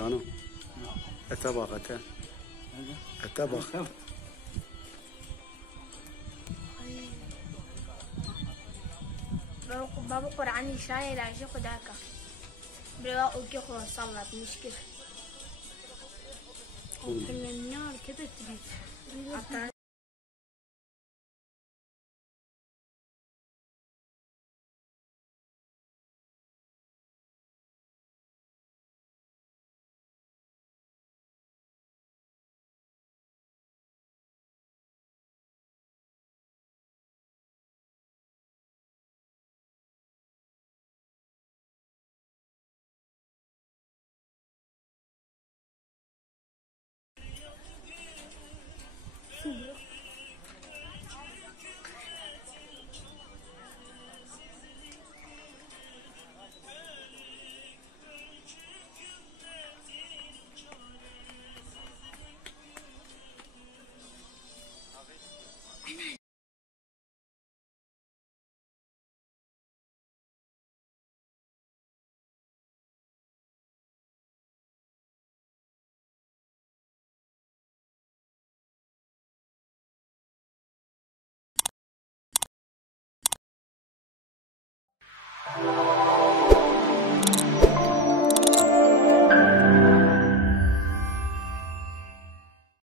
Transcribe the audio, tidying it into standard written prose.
جانو الطبق الطبق بابا قرآني شاي لا شيء خداك بلا أوكي خلاص صلت مشكلة. النار كده تجي